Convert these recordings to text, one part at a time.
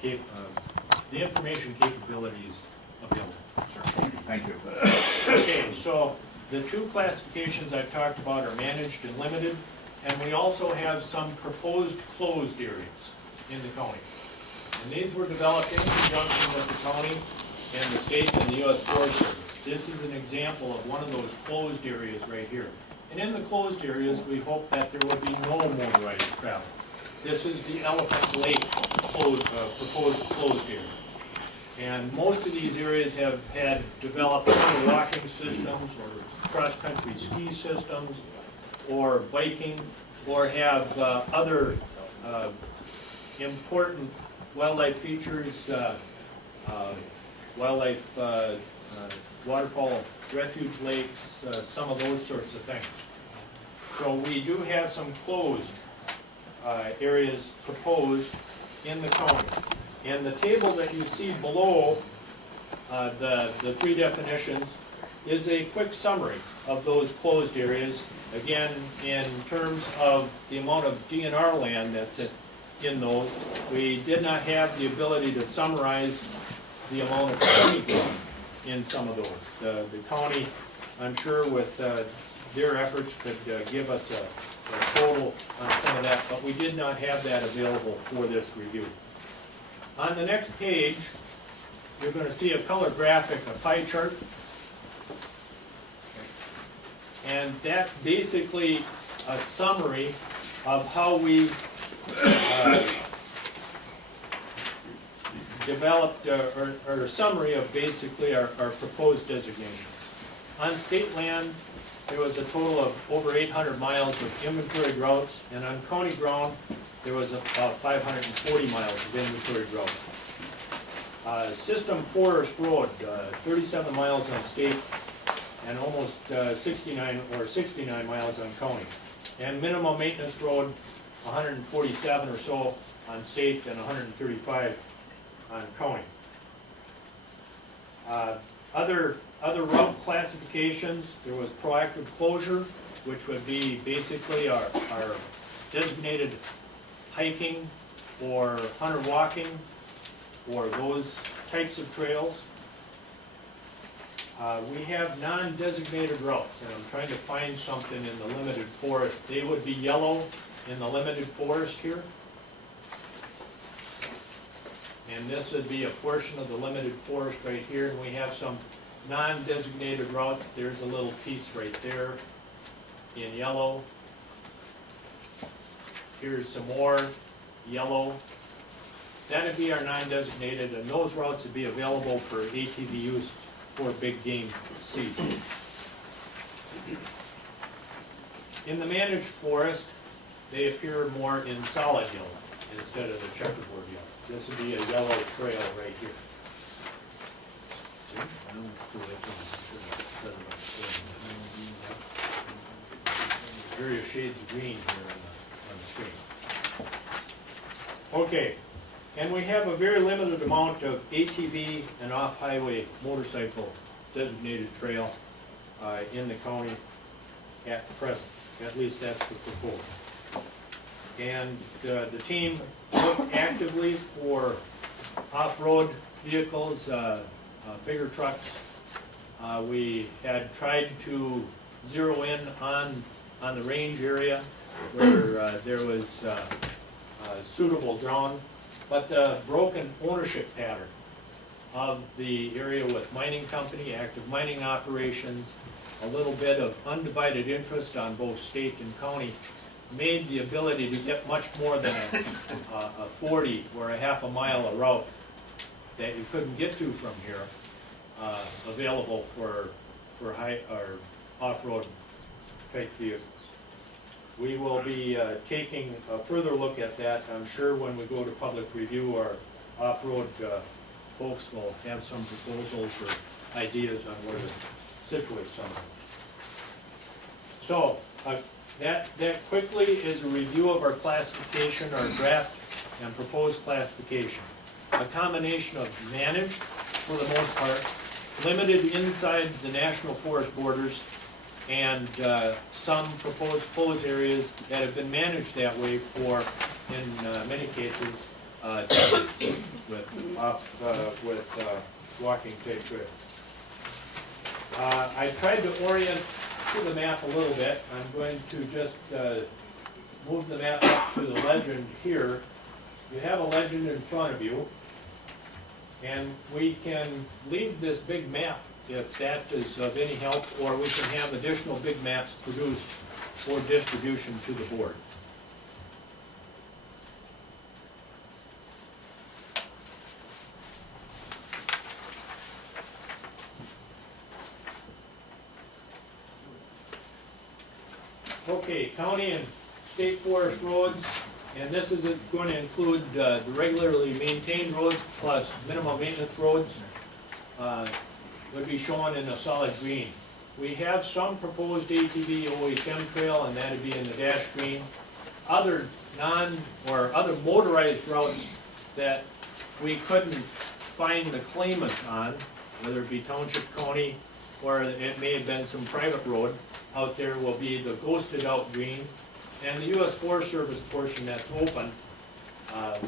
the information capabilities available. Thank you. Okay, so the two classifications I've talked about are managed and limited, and we also have some proposed closed areas in the county. And these were developed in conjunction with the county and the state and the U.S. Forest Service. This is an example of one of those closed areas right here. And in the closed areas, we hope that there would be no motorized travel. This is the Elephant Lake proposed closed area. And most of these areas have had developed walking systems or cross-country ski systems or biking or have other important wildlife features, waterfall refuge lakes, some of those sorts of things. So we do have some closed areas proposed in the county. And the table that you see below the three definitions is a quick summary of those closed areas. Again, in terms of the amount of DNR land that's in those, we did not have the ability to summarize the amount of county ground in some of those. The county, I'm sure with their efforts, could give us a total on some of that, but we did not have that available for this review. On the next page, you're going to see a color graphic, a pie chart. And that's basically a summary of how we developed, or a summary of basically our proposed designations. On state land, there was a total of over 800 miles of inventory routes, and on county ground, there was about 540 miles of inventory routes. System Forest Road, 37 miles on state, and almost 69 miles on county. And minimum maintenance road, 147 or so on state and 135 on county. Other route classifications, there was proactive closure, which would be basically our designated hiking or hunter walking or those types of trails. We have non-designated routes, and I'm trying to find something in the limited forest. They would be yellow in the limited forest here. And this would be a portion of the limited forest right here, and we have some non-designated routes. There's a little piece right there in yellow. Here's some more yellow. That would be our non-designated, and those routes would be available for ATV use for big game season. In the managed forest, they appear more in solid yellow instead of the checkerboard yellow. This would be a yellow trail right here. Various shades of green here on the screen. Okay, and we have a very limited amount of ATV and off-highway motorcycle designated trail in the county at present. At least that's the proposal. And the team looked actively for off-road vehicles, bigger trucks. We had tried to zero in on the range area where there was suitable ground, but the broken ownership pattern of the area with mining company, active mining operations, a little bit of undivided interest on both state and county, made the ability to get much more than a 40 or a half a mile a route that you couldn't get to from here available for high or off-road type vehicles. We will be taking a further look at that. I'm sure when we go to public review, our off-road folks will have some proposals or ideas on where to situate some of them. So that quickly is a review of our classification, our draft and proposed classification. A combination of managed, for the most part, limited inside the national forest borders, and some proposed closed areas that have been managed that way for, in many cases, decades. off with walking type trails. I tried to orient to the map a little bit. I'm going to just move the map up to the legend here. You have a legend in front of you, and we can leave this big map if that is of any help, or we can have additional big maps produced for distribution to the board. Okay, county and state forest roads, and this is going to include the regularly maintained roads plus minimum maintenance roads, would be shown in a solid green. We have some proposed ATV OHM trail, and that would be in the dash green. Other other motorized routes that we couldn't find the claimant on, whether it be township, county, or it may have been some private road out there, will be the ghosted out green. And the U.S. Forest Service portion that's open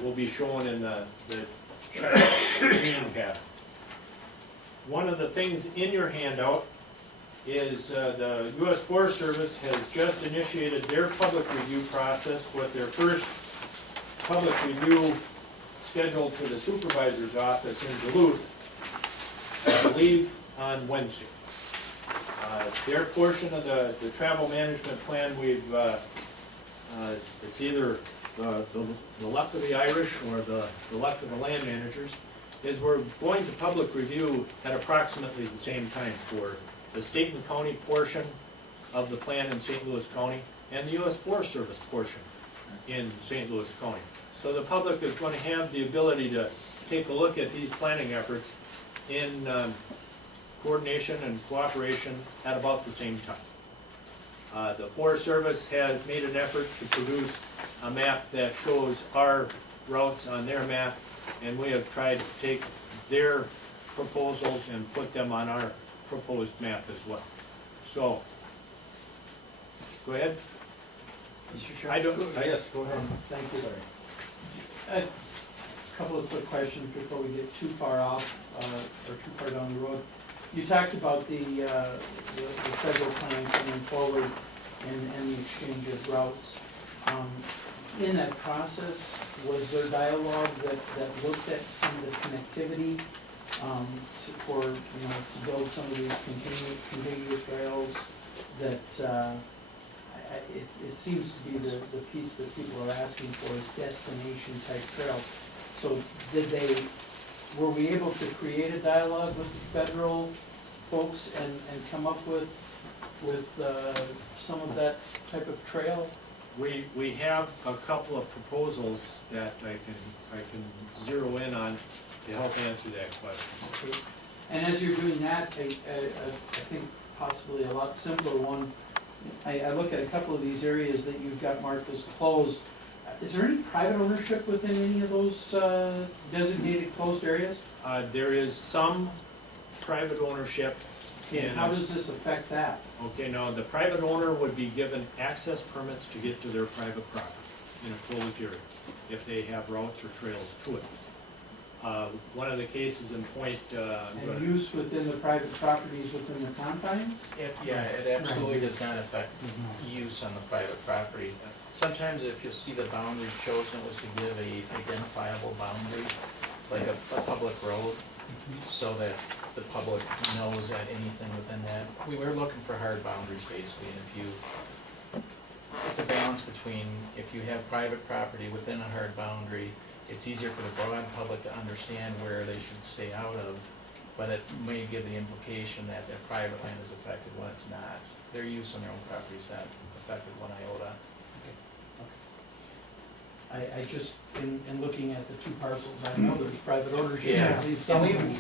will be shown in the green pattern. One of the things in your handout is the U.S. Forest Service has just initiated their public review process with their first public review scheduled to the supervisor's office in Duluth, I believe on Wednesday. Their portion of the travel management plan, we've it's either the left of the Irish or the left of the land managers, is we're going to public review at approximately the same time for the state and county portion of the plan in St. Louis County and the U.S. Forest Service portion in St. Louis County. So the public is going to have the ability to take a look at these planning efforts in coordination and cooperation at about the same time. The Forest Service has made an effort to produce a map that shows our routes on their map, and we have tried to take their proposals and put them on our proposed map as well. So, go ahead. Mr. Chair? Yes, go ahead. Thank you. A couple of quick questions before we get too far off, or too far down the road. You talked about the federal plan coming forward and the exchange of routes. In that process, was there dialogue that looked at some of the connectivity to build some of these contiguous rails that it seems to be the piece that people are asking for is destination type trails. So were we able to create a dialogue with the federal folks and come up with some of that type of trail? We have a couple of proposals that I can zero in on to help answer that question. Okay. And as you're doing that, I think possibly a lot simpler one, I look at a couple of these areas that you've got marked as closed. Is there any private ownership within any of those designated closed areas? There is some private ownership. And how does this affect that? Okay, now the private owner would be given access permits to get to their private property in a closed area, if they have routes or trails to it. One of the cases in point... and use within the private properties within the confines? Yeah, it absolutely does not affect use on the private property. Sometimes if you'll see the boundary chosen was to give a identifiable boundary, like a public road, so that the public knows that anything within that. We were looking for hard boundaries basically, and it's a balance between if you have private property within a hard boundary, it's easier for the broad public to understand where they should stay out of, but it may give the implication that their private land is affected when it's not. Their use on their own property is not affected one iota. I just, in looking at the two parcels, I know there's private ownership. Yeah, at least and some of them,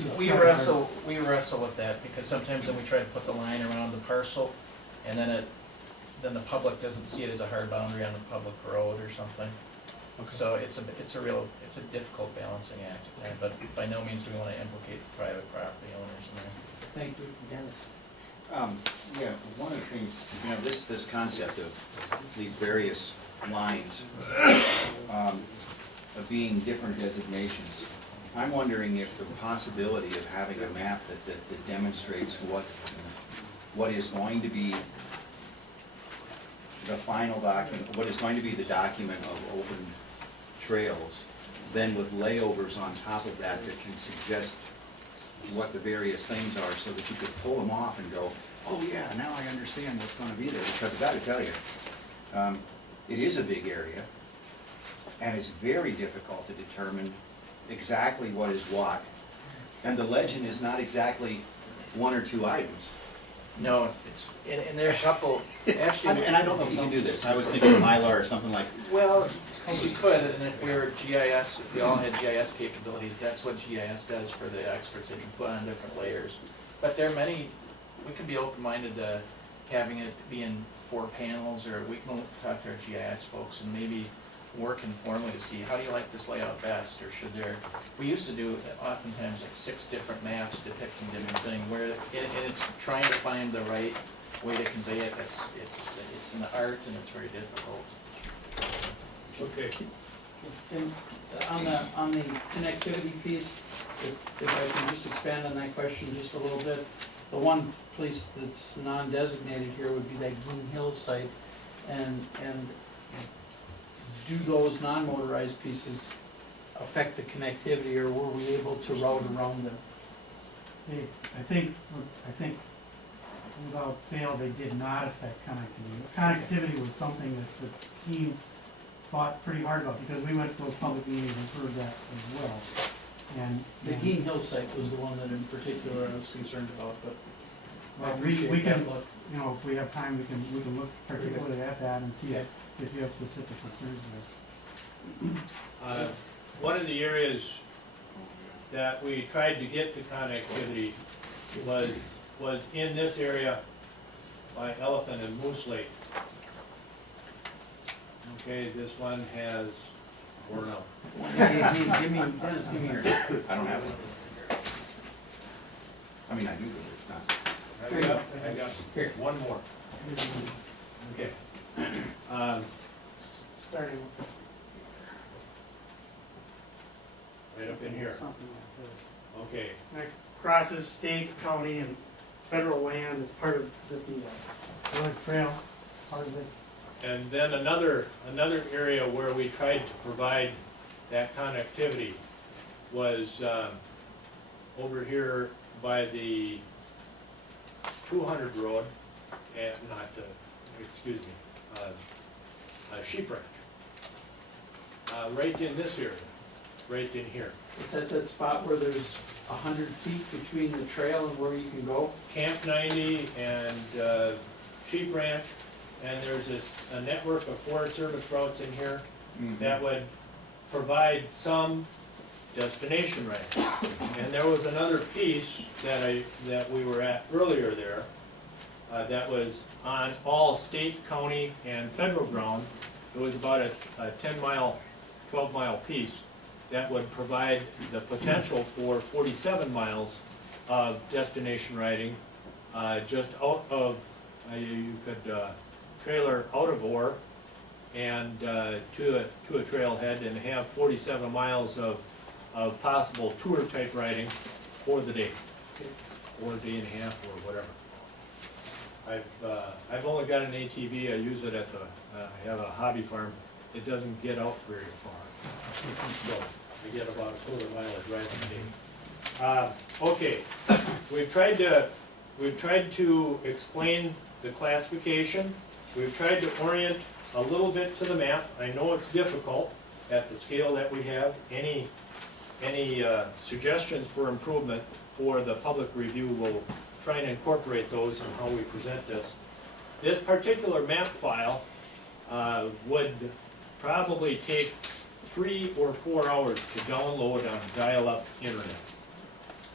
so we wrestle with that, because sometimes then we try to put the line around the parcel, and then the public doesn't see it as a hard boundary on the public road or something. Okay. So it's a difficult balancing act, but by no means do we want to implicate private property owners in there. Thank you, Dennis. Yeah, one of the things, this concept of these various lines of being different designations, I'm wondering if the possibility of having a map that demonstrates what is going to be the final document, what is going to be the document of open trails, then with layovers on top of that that can suggest what the various things are, so that you could pull them off and go, oh yeah, now I understand what's gonna be there. Because I've gotta tell you, it is a big area, and it's very difficult to determine exactly what is what. And the legend is not exactly one or two items. No, and there's a couple, actually. And I don't know if you can do this. I was thinking Mylar or something like, Well, we could, and if we were GIS, if we all had GIS capabilities, that's what GIS does for the experts, they can put on different layers. But there are many, we can be open-minded to having it be in 4 panels, or we can talk to our GIS folks and maybe work informally to see, how do you like this layout best, or should there, we used to do oftentimes like 6 different maps depicting different things, where, and it's trying to find the right way to convey it. It's an art, and it's very difficult. Okay. And on the connectivity piece, if I can just expand on that question just a little bit, the one place that's non-designated here would be that Geen Hill site, and do those non-motorized pieces affect the connectivity, or were we able to route around them? I think without fail, they did not affect connectivity. Connectivity was something that the team fought pretty hard about, because we went to those public meetings and heard that as well. And The Geen Hill site was the one that in particular I was concerned about, but I well, appreciate we that can, look. you know, if we have time, we can look particularly at that and see Okay. if you have specific concerns there. One of the areas that we tried to get to connectivity was in this area by Elephant and Moose Lake. Okay, this one has, or no, Give me, Dennis, give me your. I don't have it. I mean, I do, but it's not. I got Here. one more. Okay. Starting Right up in here, something like this. okay. And it crosses state, county, and federal land. It's part of the Road Trail, part of it. And then another area where we tried to provide that connectivity was over here by the 200 road, and not, excuse me, Sheep Ranch. Right in this area, right in here. Is that that spot where there's 100 feet between the trail and where you can go? Camp 90 and Sheep Ranch, and there's a network of Forest Service routes in here that would provide some destination range. And there was another piece that we were at earlier there, that was on all state, county, and federal ground. It was about a 10-mile, 12-mile piece that would provide the potential for 47 miles of destination riding, just out of, you could trailer out of Orr and to a trailhead, and have 47 miles of possible tour type riding for the day, or a day and a half, or whatever. I've only got an ATV. I use it at the, I have a hobby farm. It doesn't get out very far, so I get about a quarter mile of driving a day. Okay, we've tried to explain the classification. We've tried to orient a little bit to the map. I know it's difficult at the scale that we have. Any suggestions for improvement for the public review, will try and incorporate those in how we present this. This particular map file would probably take 3 or 4 hours to download on dial-up internet.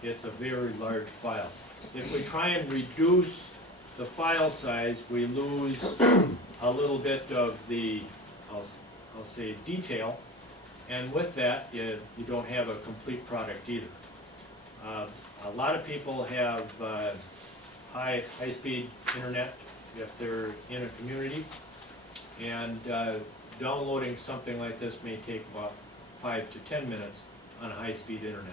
It's a very large file. If we try and reduce the file size, we lose a little bit of the, I'll say, detail, and with that, you don't have a complete product either. A lot of people have high-speed internet if they're in a community, and downloading something like this may take about 5 to 10 minutes on a high-speed internet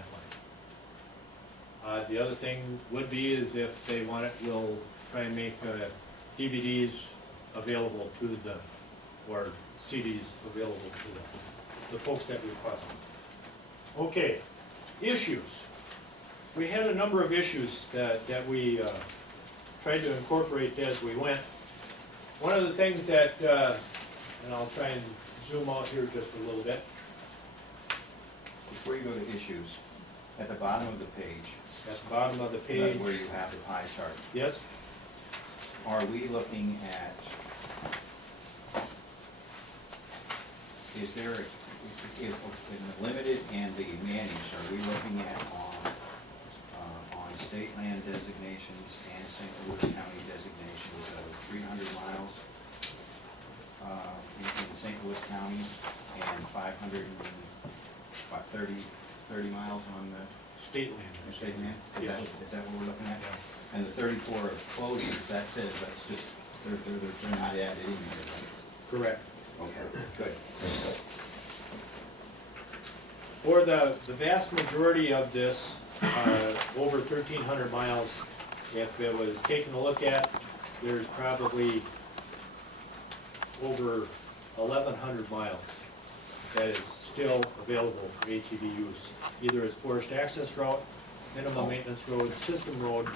line. The other thing would be is if they want it, we'll try and make DVDs available to the, or CDs available to the folks that request them. Okay, issues. We had a number of issues that we tried to incorporate as we went. One of the things that, and I'll try and zoom out here just a little bit. Before you go to issues, at the bottom of the page, At the bottom of the that's page. where you have the pie chart. Yes? Are we looking at, is there, if, in the limited and the managed, are we looking at on state land designations and St. Louis County designations of 300 miles in St. Louis County and 500 and, what, 30 miles on the State land. state land? Yes. Is that what we're looking at? Yeah. And the 34 of closures, that's it, that's just, they're not added in here, right? Correct. Okay, good. For the vast majority of this, over 1,300 miles, if it was taken a look at, there's probably over 1,100 miles that is still available for ATV use, either as forest access route, minimum maintenance road, system road,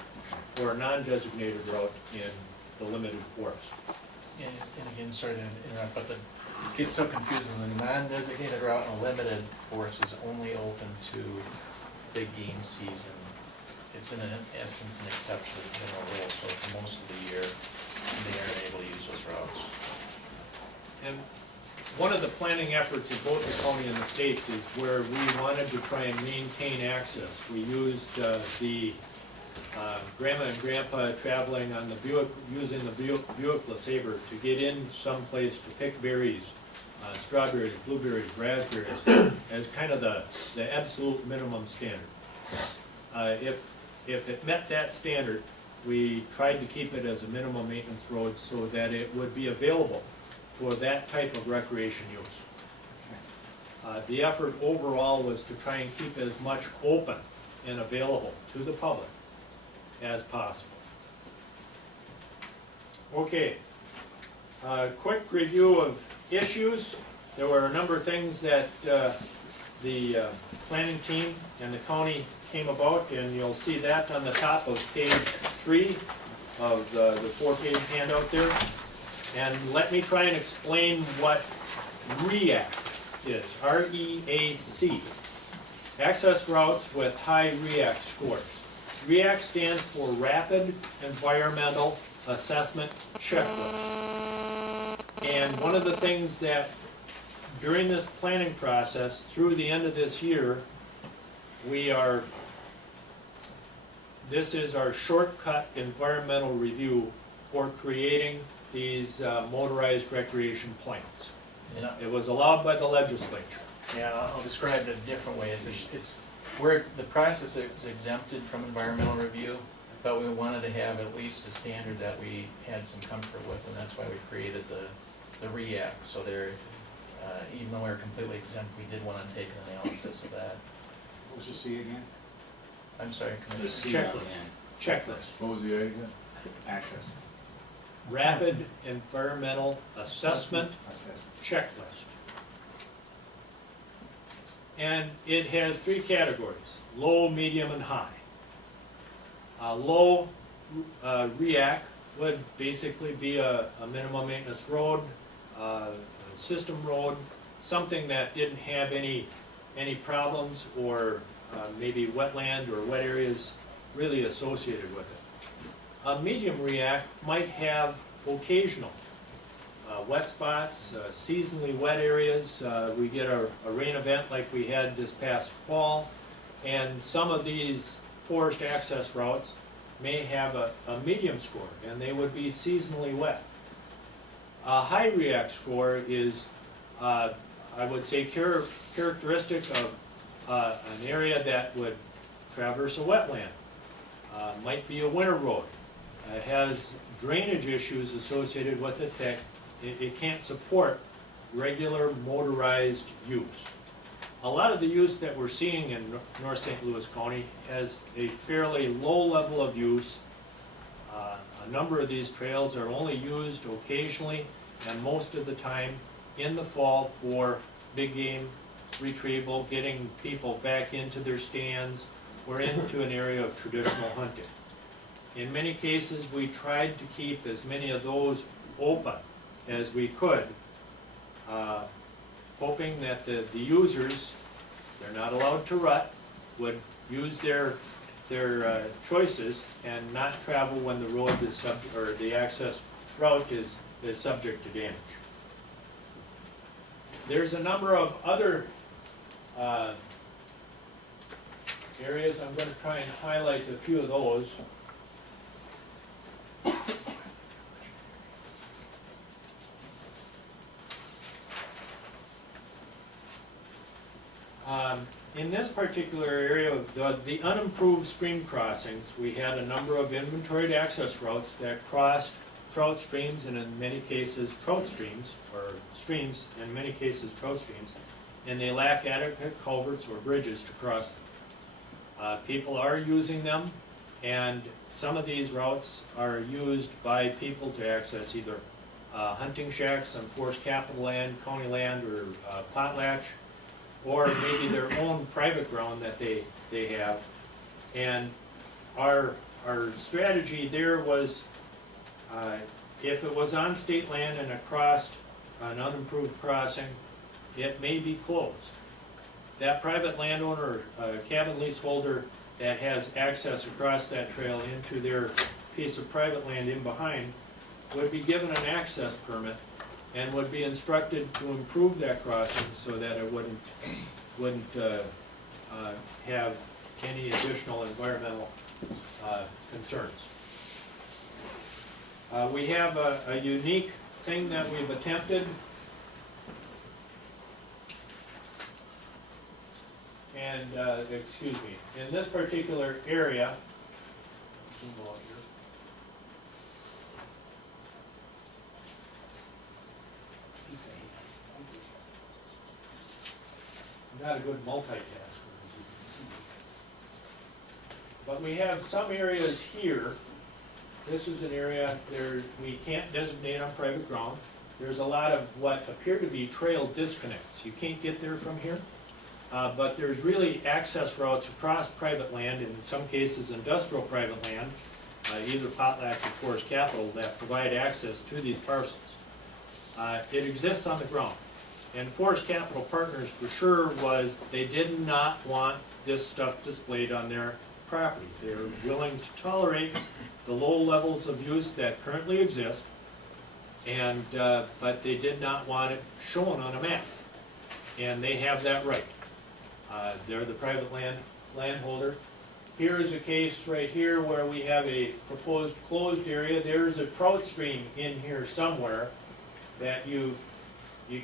or a non-designated route in the limited forest. And again, sorry to interrupt, but it gets so confusing, the non-designated route and limited forest is only open to big game season. It's in essence an exception to the general rule, so for most of the year, they aren't able to use those routes. And one of the planning efforts in both the county and the state is where we wanted to try and maintain access. We used the grandma and grandpa traveling on the Buick, using the Buick LeSabre to get in someplace to pick berries, strawberries, blueberries, raspberries, as kind of the absolute minimum standard. If it met that standard, we tried to keep it as a minimum maintenance road so that it would be available for that type of recreation use. The effort overall was to try and keep as much open and available to the public as possible. Okay, quick review of issues. There were a number of things that the planning team and the county came about, and you'll see that on the top of page 3 of the 4-page handout there. And let me try and explain what REAC is, R-E-A-C. Access routes with high REAC scores. REAC stands for Rapid Environmental Assessment Checklist. And one of the things that during this planning process, through the end of this year, this is our shortcut environmental review for creating these motorized recreation plans. Yeah. It was allowed by the legislature. Yeah, I'll describe it a different way. It's where the process is exempted from environmental review, but we wanted to have at least a standard that we had some comfort with, and that's why we created the REAC. So there, even though we're completely exempt, we did want to take an analysis of that. What was the C again? I'm sorry, The Commissioner. C Checklist. at the end. Checklist. What was the A again? Access. Rapid Environmental Assessment Assessment. Checklist. And it has 3 categories, low, medium, and high. Low REAC would basically be a minimum maintenance road, a system road, something that didn't have any problems or maybe wetland or wet areas really associated with it. A medium REAC might have occasional wet spots, seasonally wet areas. We get a rain event like we had this past fall, and some of these forest access routes may have a medium score, and they would be seasonally wet. A high REAC score is, I would say, characteristic of an area that would traverse a wetland. Might be a winter road. It has drainage issues associated with it that it can't support regular motorized use. a lot of the use that we're seeing in North St. Louis County has a fairly low level of use. A number of these trails are only used occasionally and most of the time in the fall for big game retrieval, getting people back into their stands or into an area of traditional hunting. In many cases, we tried to keep as many of those open as we could, hoping that the users, they're not allowed to rut, would use their choices and not travel when the road is or the access route is subject to damage. There's a number of other areas. I'm going to try and highlight a few of those. In this particular area, the unimproved stream crossings, we had a number of inventoried access routes that crossed trout streams and in many cases trout streams, or streams, in many cases trout streams, and they lack adequate culverts or bridges to cross them. People are using them, and some of these routes are used by people to access either hunting shacks on forest capital land, county land, or potlatch, or maybe their own private ground that they have. And our strategy there was, if it was on state land and it crossed an unimproved crossing, it may be closed. That private landowner, cabin leaseholder that has access across that trail into their piece of private land in behind would be given an access permit and would be instructed to improve that crossing so that it wouldn't have any additional environmental concerns. We have a unique thing that we've attempted, and excuse me, in this particular area, zoom out here. Not a good multitasker, as you can see. But we have some areas here. This is an area we can't designate on private ground. There's a lot of what appear to be trail disconnects. You can't get there from here. But there's really access routes across private land, in some cases industrial private land, either potlatch or forest capital, that provide access to these parcels. It exists on the ground. And Forest Capital Partners for sure was, they did not want this stuff displayed on their property. They're willing to tolerate the low levels of use that currently exist, and but they did not want it shown on a map. And they have that right. They're the private landholder. Here is a case right here where we have a proposed closed area. There's a trout stream in here somewhere that you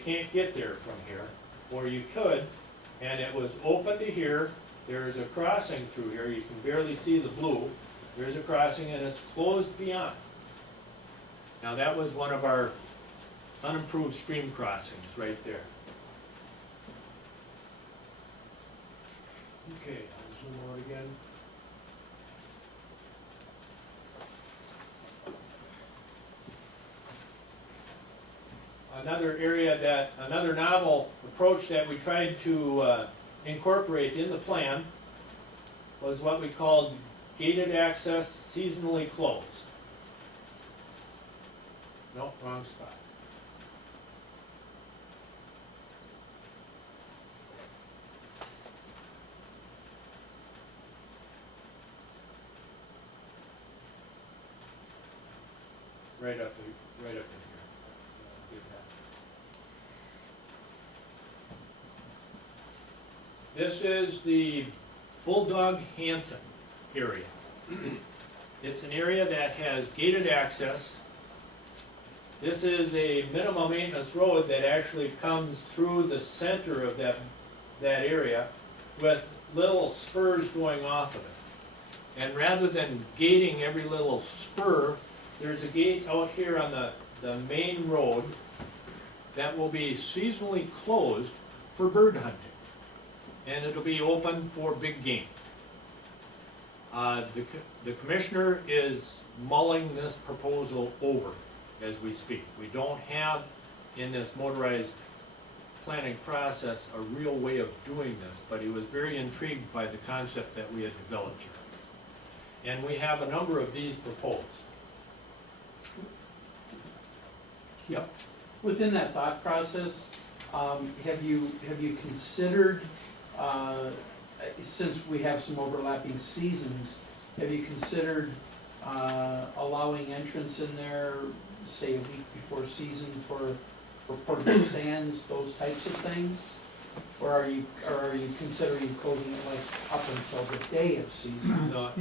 can't get there from here, or you could, and it was open to here. There is a crossing through here. You can barely see the blue. There's a crossing, and it's closed beyond. Now that was one of our unimproved stream crossings right there. Okay, I'll zoom out again. Another novel approach that we tried to incorporate in the plan was what we called gated access, seasonally closed. Nope, wrong spot. Right up in here. This is the Bulldog Hansen area. It's an area that has gated access. This is a minimum maintenance road that actually comes through the center of that area with little spurs going off of it. And rather than gating every little spur, there's a gate out here on the main road that will be seasonally closed for bird hunting. and it'll be open for big game. The commissioner is mulling this proposal over as we speak. We don't have in this motorized planning process a real way of doing this, but he was very intrigued by the concept that we had developed here. And we have a number of these proposed. Yep. Within that thought process, have you considered, since we have some overlapping seasons, have you considered allowing entrance in there, say a week before season for portable stands, those types of things? Or are you considering closing it like up until the day of season? No,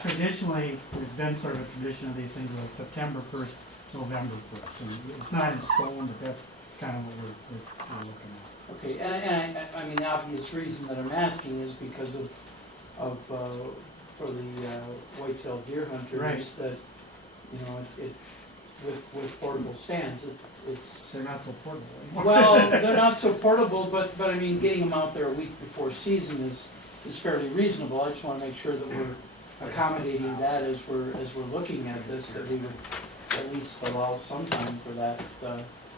Traditionally, there's been sort of a tradition of these things like September 1st, November 1st. And it's not in stone, but that's kind of what we're looking at. Okay, and I mean, the obvious reason that I'm asking is because of for the white-tailed deer hunters, Right. that, you know, it with portable stands, it's, They're not so portable anymore. well, they're not so portable, but I mean, getting them out there a week before season is fairly reasonable. I just wanna make sure that we're accommodating that as we're looking at this, that we would at least allow some time for that.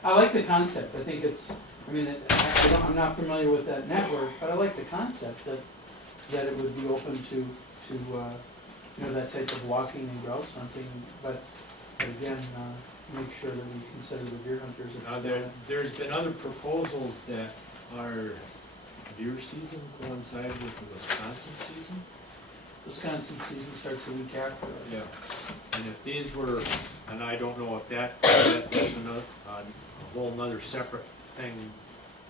I like the concept. I think it's, I mean, I'm not familiar with that network, but I like the concept that it would be open to you know, that type of walking and grouse hunting, but again, make sure that we consider the deer hunters. Now, there's been other proposals that our deer season coincide with the Wisconsin season. Wisconsin season starts a week after. Yeah. And if these were, and I don't know if that's a whole nother separate thing,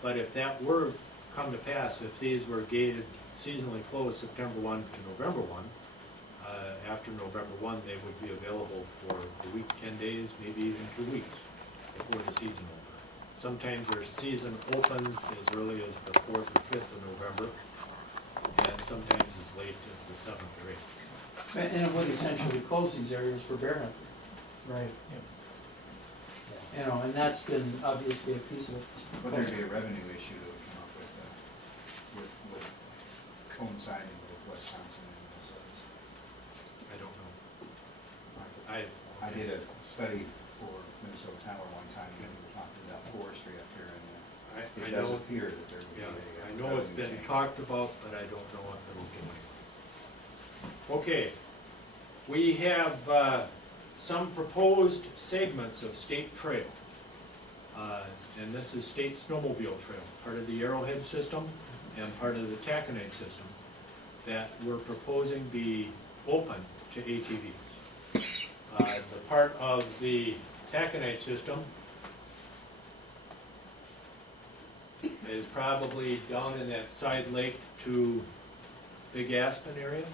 but if that were come to pass, if these were gated seasonally closed September 1 to November 1, after November 1, they would be available for a week, 10 days, maybe even 2 weeks before the season over. Sometimes their season opens as early as the 4th or 5th of November, and sometimes as late as the 7th or 8th. And it would essentially close these areas for bear hunting. Right. You know, and that's been obviously a piece of it. But there'd be a revenue issue that would come up with coinciding with Wisconsin and Minnesota. I don't know. I did a study for Minnesota Tower one time, and we were talking about forestry up here, and I it does know, appear that there would be yeah, a I know it's revenue been change. talked about, but I don't know what it'll be like. Okay, we have some proposed segments of state trail. And this is state snowmobile trail, part of the Arrowhead system and part of the Taconite system, that we're proposing be open to ATVs. The part of the Taconite system is probably down in that side lake to Big Aspen area.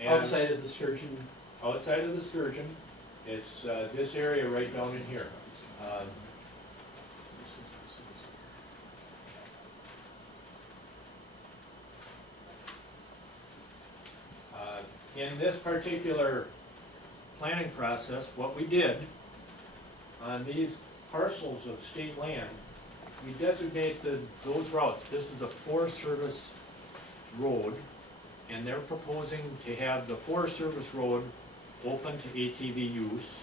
And Outside of the sturgeon. outside of the sturgeon, it's this area right down in here. In this particular planning process, what we did on these parcels of state land, we designated those routes. This is a Forest Service road, and they're proposing to have the Forest Service road open to ATV use.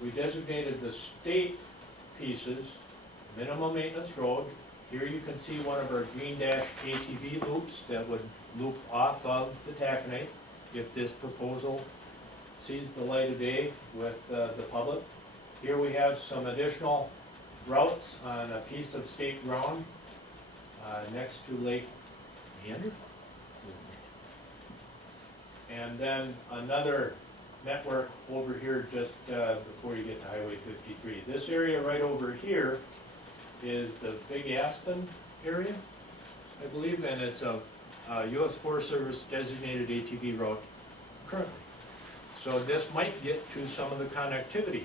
We designated the state pieces, minimum maintenance road. Here you can see one of our green dash ATV loops that would loop off of the Taconite if this proposal sees the light of day with the public. Here we have some additional routes on a piece of state ground next to Lake Meander. And then another network over here just before you get to Highway 53. This area right over here is the Big Aspen area, I believe, and it's a U.S. Forest Service designated ATV route currently. So this might get to some of the connectivity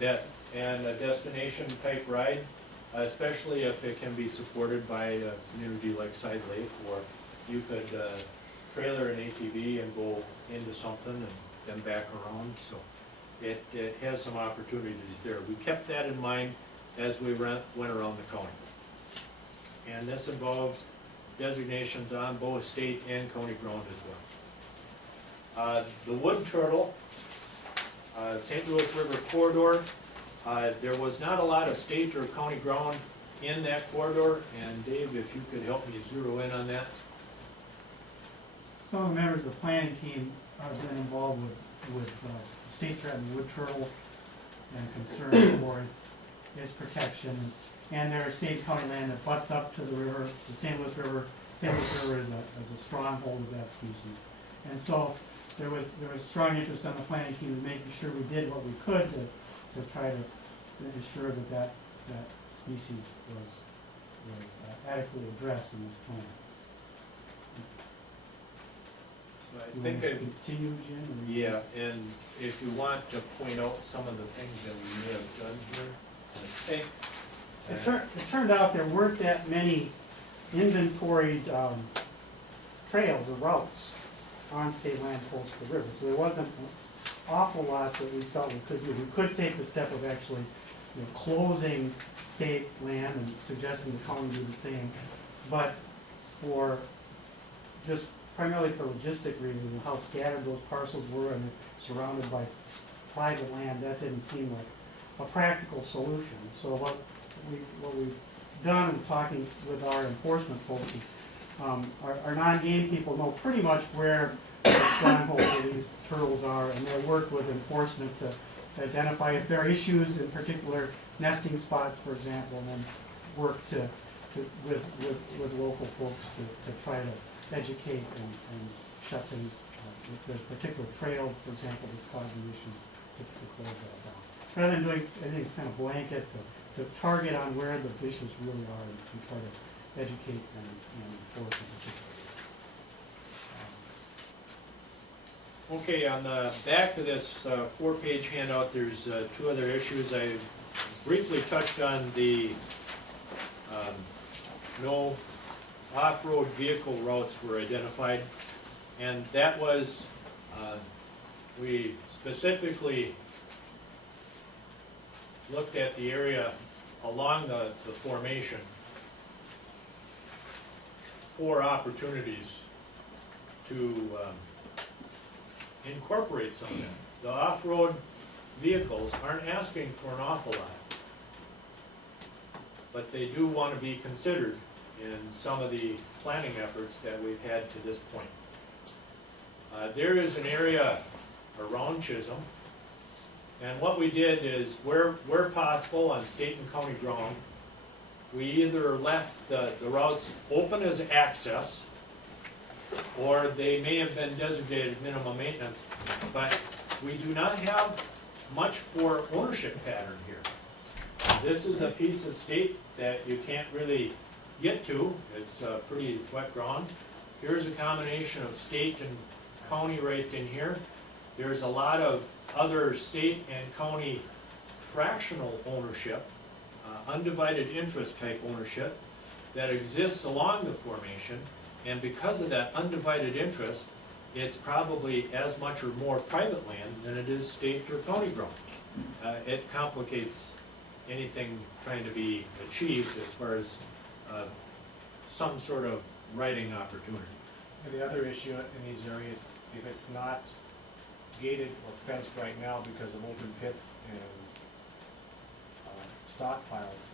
that, and a destination type ride, especially if it can be supported by a community like Side Lake, or you could trailer an ATV and go into something and then back around. So it has some opportunities there. We kept that in mind as we went around the county. And this involves designations on both state and county ground as well. The wood turtle, St. Louis River corridor, there was not a lot of state or county ground in that corridor, and Dave, if you could help me zero in on that. Some of the members of the planning team have been involved with state threatened wood turtle and concern for its protection. And there is state and county land that butts up to the river, the St. Louis River. St. Louis River is a stronghold of that species. And so there was strong interest on the planning team in making sure we did what we could to try to ensure that species was adequately addressed in this plan. So I You think want to continue, Jim? Or you- yeah, and if you want to point out some of the things that we may have done here, I think. It turned out there weren't that many inventoried trails or routes on state land close to the river. So there wasn't an awful lot that we felt we could do. We could take the step of actually, closing state land and suggesting the county do the same. But for just primarily for logistic reasons and how scattered those parcels were and surrounded by private land, that didn't seem like a practical solution. So what we've done in talking with our enforcement folks is, our non-game people know pretty much where the strongholds of these turtles are, and they work with enforcement to identify if there are issues in particular nesting spots, for example, and then work with local folks to try to educate and shut things. If there's a particular trail, for example, that's causing issues, to close that down. Rather than doing anything kind of blanket, to target on where those issues really are and try to educate and enforce in particular areas. Okay, on the back of this four-page handout, there's two other issues. I briefly touched on the no off-road vehicle routes were identified, and that was, we specifically looked at the area along the formation for opportunities to incorporate some of that. The off-road vehicles aren't asking for an awful lot, but they do want to be considered in some of the planning efforts that we've had to this point. There is an area around Chisholm, and what we did is, where possible on state and county ground, we either left the routes open as access, or they may have been designated minimum maintenance, but we do not have much for ownership pattern here. This is a piece of state that you can't really get to. It's pretty wet ground. Here's a combination of state and county right in here. There's a lot of other state and county fractional ownership, undivided interest type ownership that exists along the formation, and because of that undivided interest, it's probably as much or more private land than it is state or county ground. It complicates anything trying to be achieved as far as some sort of writing opportunity. And the other issue in these areas, if it's not gated or fenced right now because of open pits and stockpiles,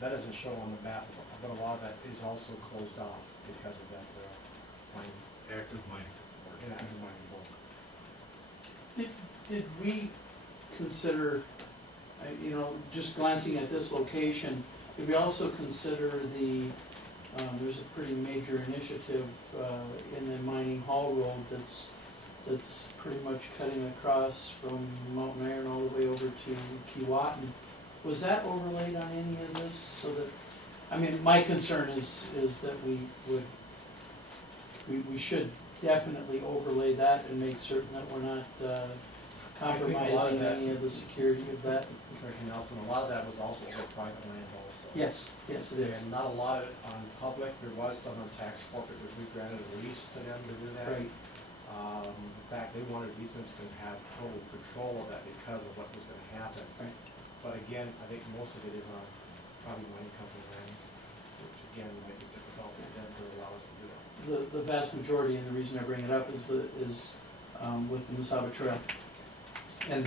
that doesn't show on the map, but a lot of that is also closed off because of that mining, Active mining. or inactive mining bulk. Did we consider, just glancing at this location, did we also consider there's a pretty major initiative in the Mining Hall Road that's pretty much cutting across from Mountain Iron all the way over to Keewatin. Was that overlaid on any of this so that, my concern is that we should definitely overlay that and make certain that we're not compromising any of the security of that. Commissioner Nelson, a lot of that was also over private land also. Yes, it is. And not a lot of it on public, there was some on tax forfeit, which we granted a lease to them to do that. Right. In fact, they wanted easements to have total control of that because of what was gonna happen. Right. But again, I think most of it is on probably mining company lands, which again would make it difficult for them to allow us to do that. The vast majority, and the reason I bring it up is with the Mesaba Trail and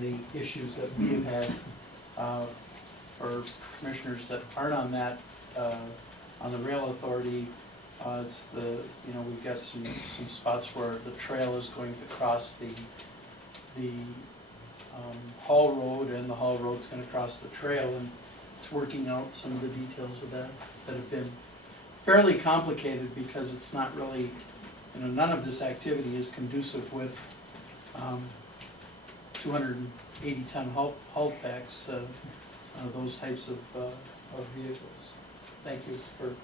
the issues that we have had, for commissioners that aren't on that, on the rail authority. It's we've got some spots where the trail is going to cross the Hall Road, and the Hall Road's gonna cross the trail, and it's working out some of the details of that have been fairly complicated, because it's not really, none of this activity is conducive with 280-ton haul packs, those types of vehicles. Thank you for,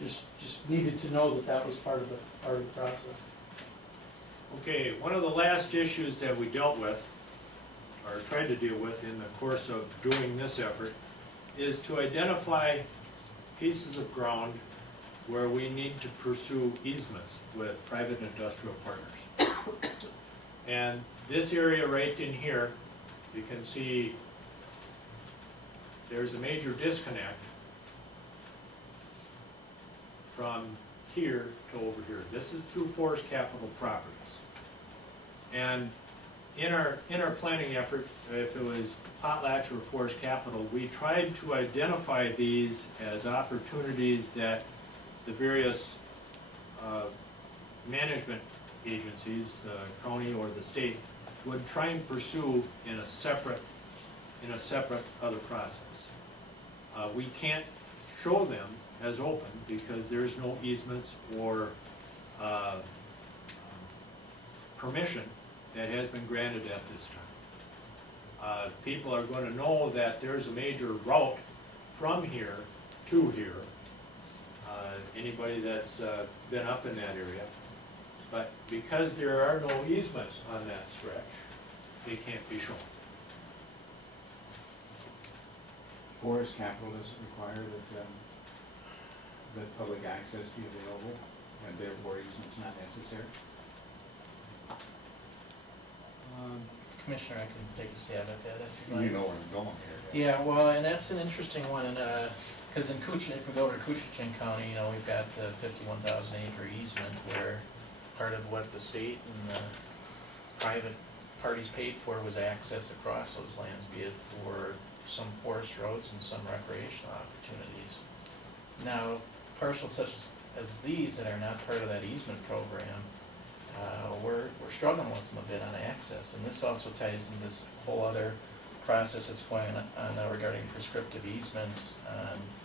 just needed to know that was part of the process. Okay, one of the last issues that we dealt with, or tried to deal with in the course of doing this effort, is to identify pieces of ground where we need to pursue easements with private industrial partners. And this area right in here, you can see there's a major disconnect from here to over here. This is through Forest Capital Properties. And in our planning effort, if it was Potlatch or Forest Capital, we tried to identify these as opportunities that the various management agencies, the county or the state, would try and pursue in a separate other process. We can't show them as open because there's no easements or permission that has been granted at this time. People are going to know that there's a major route from here to here. Anybody that's been up in that area. But because there are no easements on that stretch, they can't be shown. Forest Capital doesn't require that public access be available, and therefore easement's not necessary? Commissioner, I can take a stab at that if you'd like. You know where I'm going here. Yeah, well, and that's an interesting one, and, because in Coochin, if we go over to Coochinchin County, we've got the 51,000 acre easement where part of what the state and the private parties paid for was access across those lands, be it for some forest roads and some recreational opportunities. Now, parcels such as these that are not part of that easement program, we're struggling with them a bit on access, and this also ties into this whole other process that's going on regarding prescriptive easements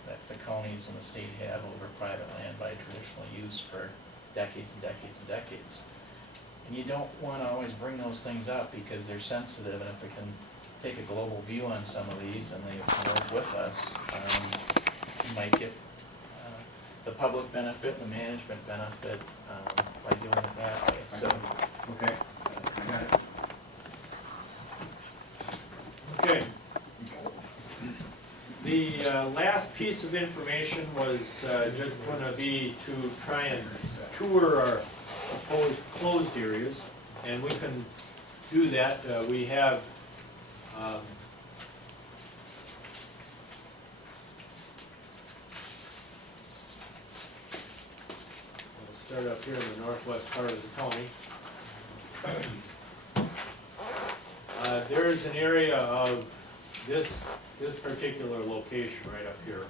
that the counties and the state have over private land by traditional use for decades and decades and decades. And you don't want to always bring those things up because they're sensitive, and if we can take a global view on some of these and they work with us, you might get the public benefit and the management benefit by doing it that way. So, Okay. Got it. Okay. The last piece of information was just going to be to try and tour our proposed closed areas, and we can do that. We have we'll start up here in the northwest part of the county. There is an area of this particular location right up here.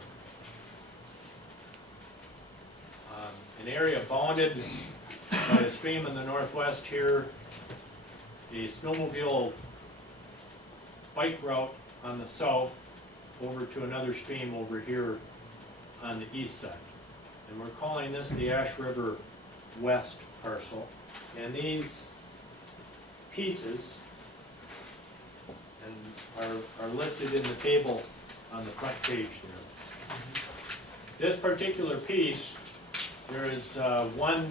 An area bounded by a stream in the northwest here, a snowmobile bike route on the south over to another stream over here on the east side. And we're calling this the Ash River West parcel. And these pieces are listed in the table on the front page there. This particular piece, there is one,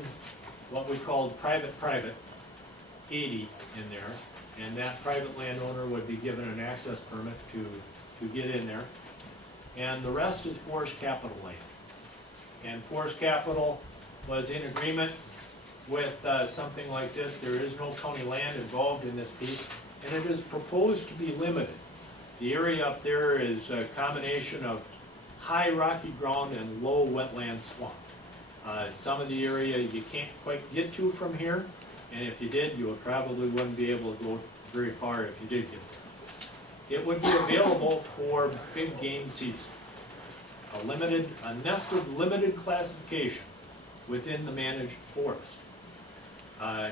what we called private 80 in there, and that private landowner would be given an access permit to get in there. And the rest is Forest Capital land. And Forest Capital was in agreement with something like this. There is no county land involved in this piece, and it is proposed to be limited. The area up there is a combination of high rocky ground and low wetland swamp. Some of the area you can't quite get to from here, and if you did, you probably wouldn't be able to go very far if you did get there. It would be available for big game season. A nested limited classification within the managed forest.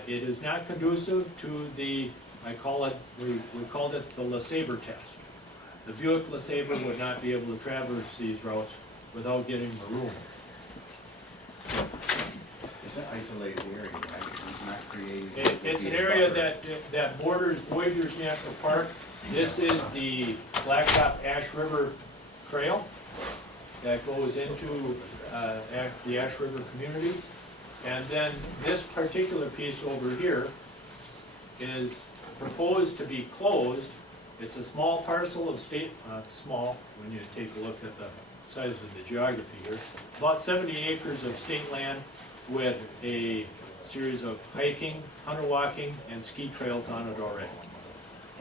It is not conducive to the, we called it the LeSabre test. The Buick LeSabre would not be able to traverse these routes without getting marooned. It's an isolated area, right? It's not creating. It's an area that borders Voyageurs National Park. This is the Blacktop Ash River Trail that goes into the Ash River community. And then this particular piece over here is proposed to be closed. It's a small parcel of state, small, when you take a look at the size of the geography here, about 70 acres of state land with a series of hiking, hunter walking, and ski trails on it already.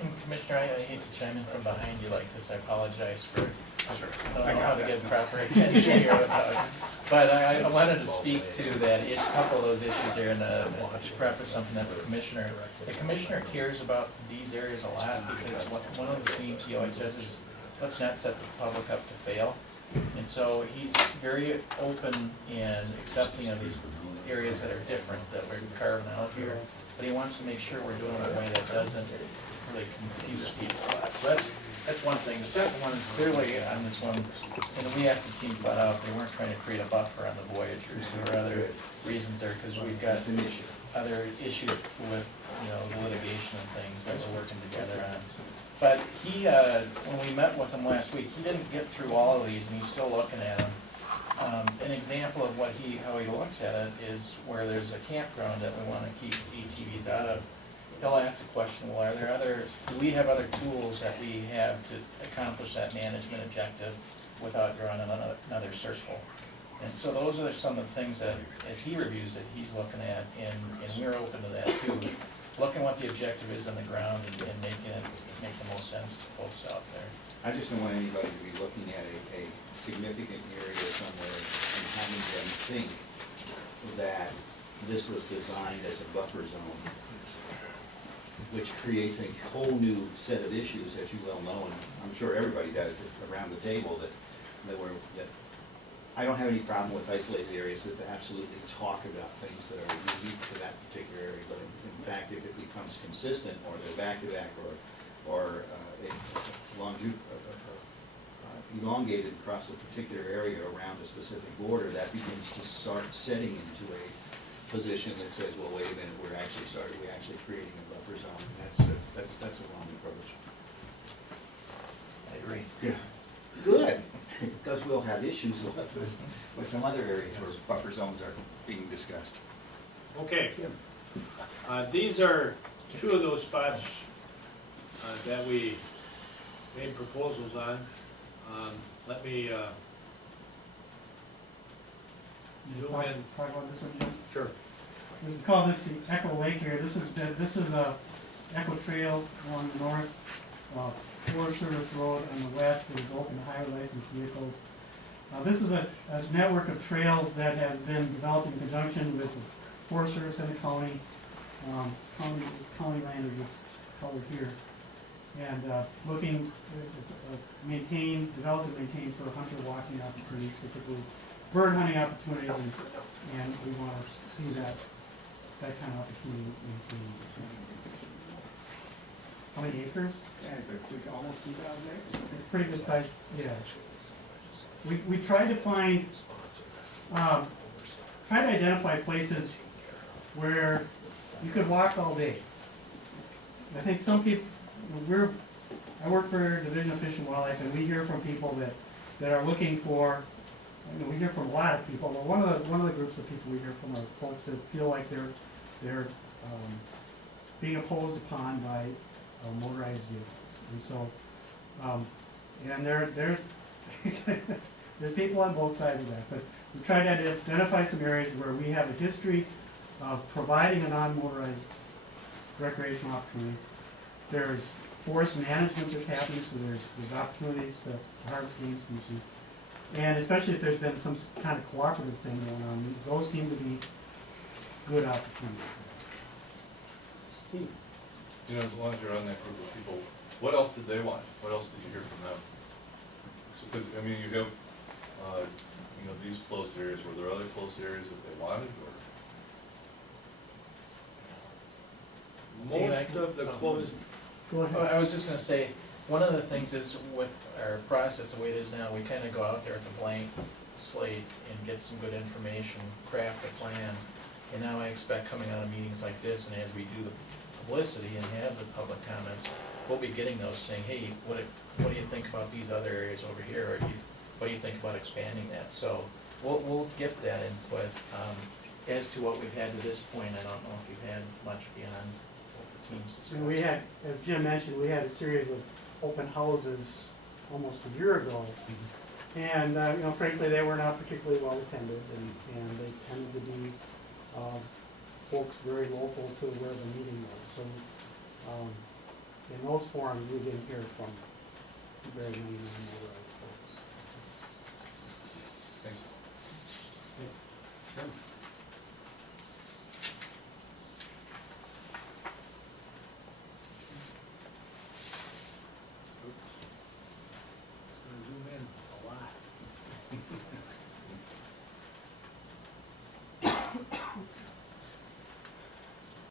And Commissioner, I hate to chime in from behind you like this, I apologize for, I don't know how to get proper attention here without, but I wanted to speak to that issue, a couple of those issues here, and to preface something that the Commissioner cares about these areas a lot, because one of the themes he always says is, let's not set the public up to fail. And so he's very open and accepting of these areas that are different, that we're carving out here, but he wants to make sure we're doing it in a way that doesn't really confuse people. So that's one thing. The second one is clearly on this one, and we asked the team flat out, they weren't trying to create a buffer on the Voyageurs. There were other reasons there, because we've got other issues with, the litigation and things that we're working together on. But he, when we met with him last week, he didn't get through all of these, and he's still looking at them. An example of how he looks at it is where there's a campground that we want to keep ATVs out of. He'll ask the question, well, do we have other tools that we have to accomplish that management objective without drawing another circle? And so those are some of the things that, as he reviews it, he's looking at, and we're open to that too. Looking what the objective is on the ground and making it make the most sense to folks out there. I just don't want anybody to be looking at a significant area somewhere and having them think that this was designed as a buffer zone, which creates a whole new set of issues, as you well know, and I'm sure everybody does around the table, that I don't have any problem with isolated areas that absolutely talk about things that are unique to that particular area, but in fact, if it becomes consistent, or they're back-to-back, or elongated across a particular area around a specific border, that begins to start setting into a position that says, well, wait a minute, we're actually creating a buffer zone, and that's a wrong approach. I agree. Yeah. Good, because we'll have issues with some other areas where buffer zones are being discussed. Okay. These are two of those spots that we made proposals on. Let me zoom in. Talk about this one, Jim? Sure. We call this the Echo Lake area. This is a Echo Trail along the north, Forest Service Road on the west. There's open highway licensed vehicles. This is a network of trails that has been developed in conjunction with the Forest Service and the county. County land is this colored here. And looking, it's developed and maintained for hunter walking opportunities, particularly bird hunting opportunities, and we want to see that kind of opportunity maintained. How many acres? Almost 2,000 acres. It's pretty good size, yeah. We tried to find, try to identify places where you could walk all day. I think some people, I work for Division of Fish and Wildlife, and we hear from people that are looking for, we hear from a lot of people, but one of the groups of people we hear from are folks that feel like they're being opposed upon by motorized vehicles. And so, and there's there's people on both sides of that, but we try to identify some areas where we have a history of providing a non-motorized recreational opportunity. There's forest management that's happening, so there's opportunities to harvest game species. And especially if there's been some kind of cooperative thing going on, those seem to be good opportunities. Steve? You know, as long as you're on that group of people, what else did they want? What else did you hear from them? Because, I mean, you have, you know, these closed areas, were there other closed areas that they wanted, or? Dave, I Most can- of the closed, Go Oh, ahead. I was just gonna say, one of the things is with our process, the way it is now, we kinda go out there with a blank slate and get some good information, craft a plan. And now I expect coming out of meetings like this, and as we do the publicity and have the public comments, we'll be getting those saying, hey, what do you think about these other areas over here, or what do you think about expanding that? So, we'll get that input. As to what we've had to this point, I don't know if you've had much beyond what the teams discussed. And we had, as Jim mentioned, we had a series of open houses almost a year ago. And, you know, frankly, they were not particularly well attended, and they tended to be, folks very local to where the meeting was. So, in those forums, we didn't hear from very many non-motorized folks. Thanks. Jim?